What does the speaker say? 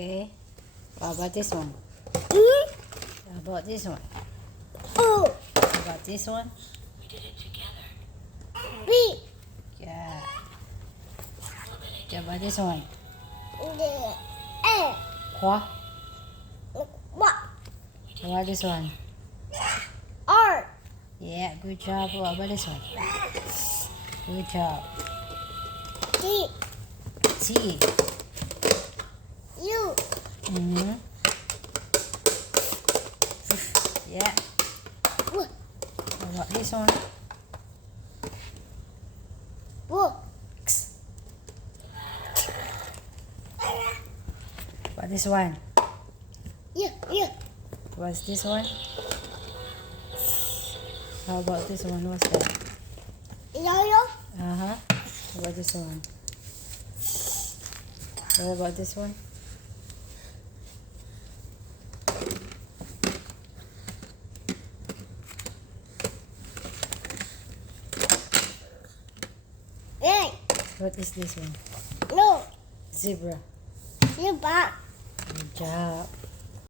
Okay. What about this one? How about this one? Oh. How about this one? We did it together. B. Yeah. How about this one? A. What? What? How about this one? R. Yeah, good job. What about this one? Good job. D. T. U. Mm-hmm. Yeah. W. How about this one? W. X. What this one? Yeah. Yeah. What's this one? How about this one? What's that? Yo-yo. Uh-huh. How about this one? What about this one? Hey. What is this one? No. Zebra. You back. Good job.